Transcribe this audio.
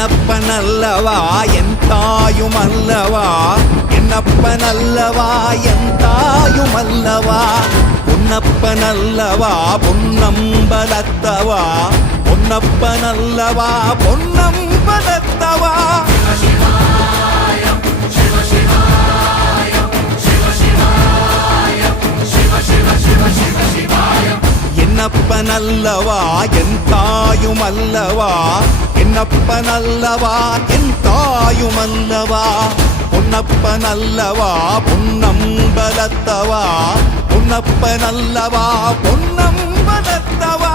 என்னப்பனல்லவா என் தாயுமல்லவா, என்னப்பனல்லவா என் தாயுமல்லவா, பொன்னப்பனல்லவா பொன்னம்பலத்தவா, பொன்னப்பனல்லவா பொன்னம்பலத்தவா. என்னப்பனல்லவா என் தாயுமல்லவா, என்னப்பனல்லவா என் தாயுமல்லவா, பொன்னப்பனல்லவா பொன்னம்பலத்தவா, பொன்னப்பனல்லவா பொன்னம்பலத்தவா.